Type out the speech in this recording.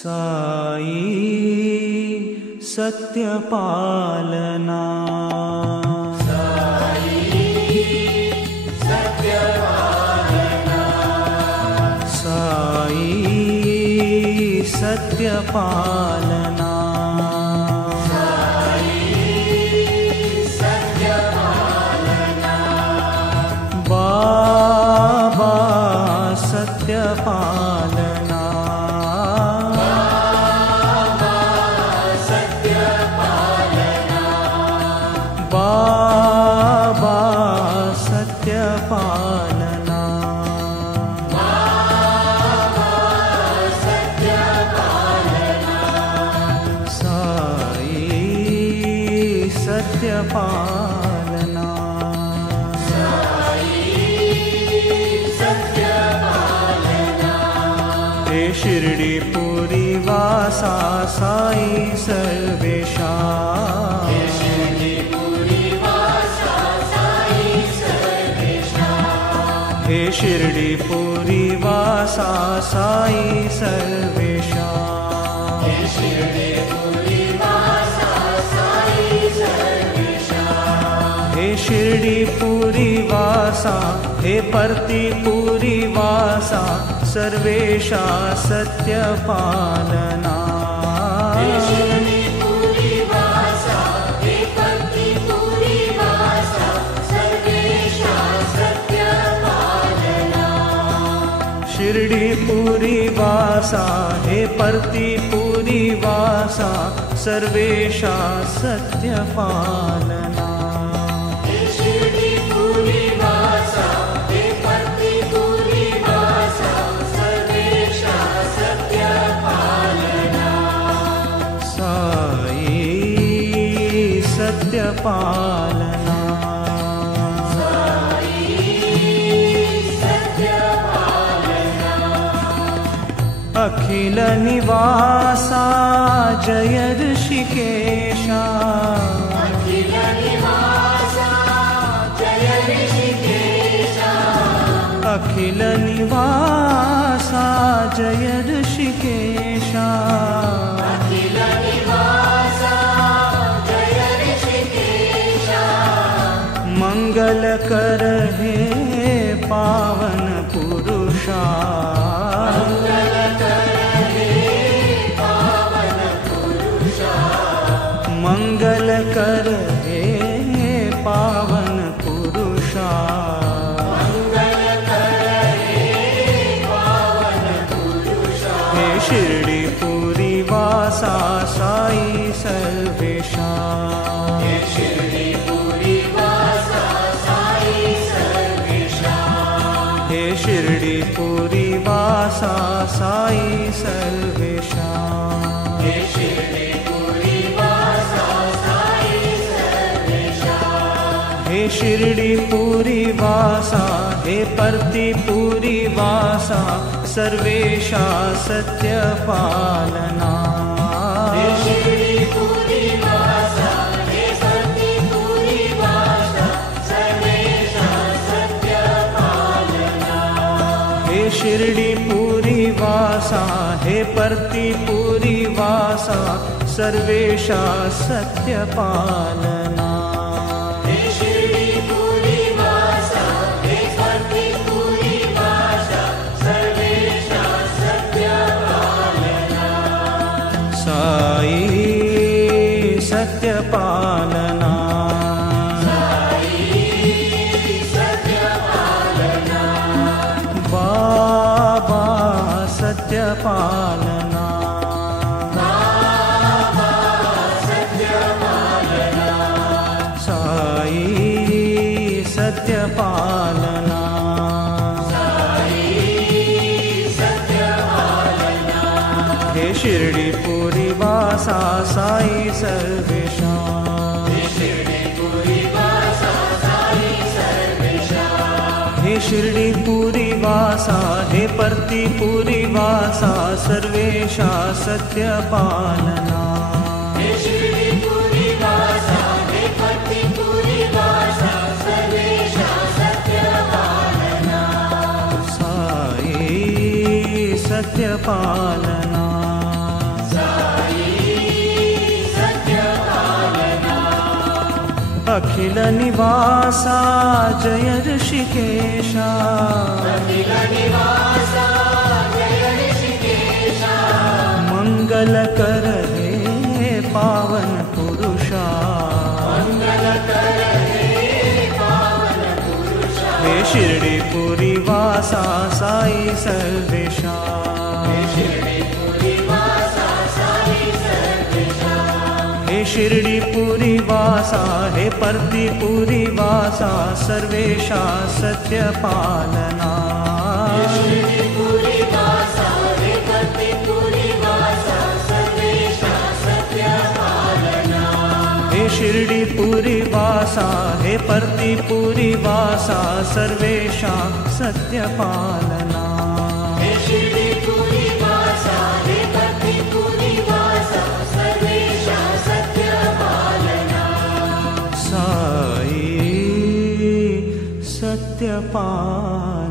साई सत्यपालना। साई सत्यपालना। साई सत्यपालना। साई सत्यपालना। बाबा सत्यपालना। बाबा सत्यपालना। बाबा सत्यपालना। साई सत्यपालना। साई सत्यपालना। हे शिर्डी पुरी वासा साई सर्वेशा। हे शिर्डी पुरी वासा साई सर्वेशा। हे शिर्डी पुरी वासा साई सर्वेशा। हे शिर्डी पुरी वासा हे परती पुरी वासा सर्वेशा सत्यपालना। हे शिर्डी पुरी वासा हे परती पुरी वासा सर्वेशा सत्यपालना। शिर्डी पुरी वासा हे परती पुरी वासा सर्वेशा सत्यपालना। हे शिर्डी पुरी वासा हे परती पुरी वासा सर्वेशा सत्यपालना। साई सत्यपालना। अखिल निवासा जय ऋषिकेशा। अखिल निवासा जय ऋषिकेशा। अखिल निवासा जय ऋषिकेशा। अखिल निवासा जय ऋषिकेशा। मंगल कर हे पावन पुरुषा। मंगल कर हे पावन पुरुषा। मंगल कर हे पावन पुरुषा। हे शिर्डी पुरी वासा साई सर्वेशा। हे शिर्डी पुरी वासा साई सर्वेशा। हे शिर्डी पुरी वासा साई सर्वेशा। हे शिर्डी पुरी वासा साई सर्वेशा। हे शिर्डी पुरी वासा हे परती पुरी वासा सर्वेशा सत्यपालना। हे शिर्डी पुरी वासा हे परती पुरी वासा सर्वेशा सत्यपालना। हे शिर्डी पुरी वासा हे परती पुरी वासा सर्वेशा सत्यपालना। हे शिर्डी पुरी वासा हे परती पुरी वासा सर्वेशा सत्यपालना। साई सत्यपालना। साई सत्यपालना। बाबा सत्यपालना। बाबा सत्यपालना। साई सत्यपालना। साई सत्यपालना। हे शिर्डी पुरी वासा साई सर्वेशा। हे शिर्डी पुरी वासा साई सर्वेशा। हे शिर्डी पुरी वासा हे परती पुरी वासा सर्वेशा सत्यपालना। हे शिर्डी पुरी वासा हे परती पुरी वासा सर्वेशा सत्यपालना। साई सत्यपालना। अखिल निवासा जय ऋषिकेशा अखिल निवासा जय ऋषिकेशा मंगल कर हे पावन पुरुषा मंगल कर हे पावन पुरुषा हे शिर्डीपुरी वासा साई सर्वेशा शिर्डीपुरी वासा साई सर्वेशा हे शिर्डीपुरी वासा हे परतीपुरी वासा सर्वेशा सत्यपालना शिर्डीपुरी वासा हे परतीपुरी वासा सर्वेशा सत्यपालना हे शिर्डीपुरी वासा हे परतीपुरी वासा सर्वेशा सत्यपालना हे शिर्डीपुरी वासा हे परतीपुरी वासा सर्वेशा सत्यपालना साई सत्यपालना।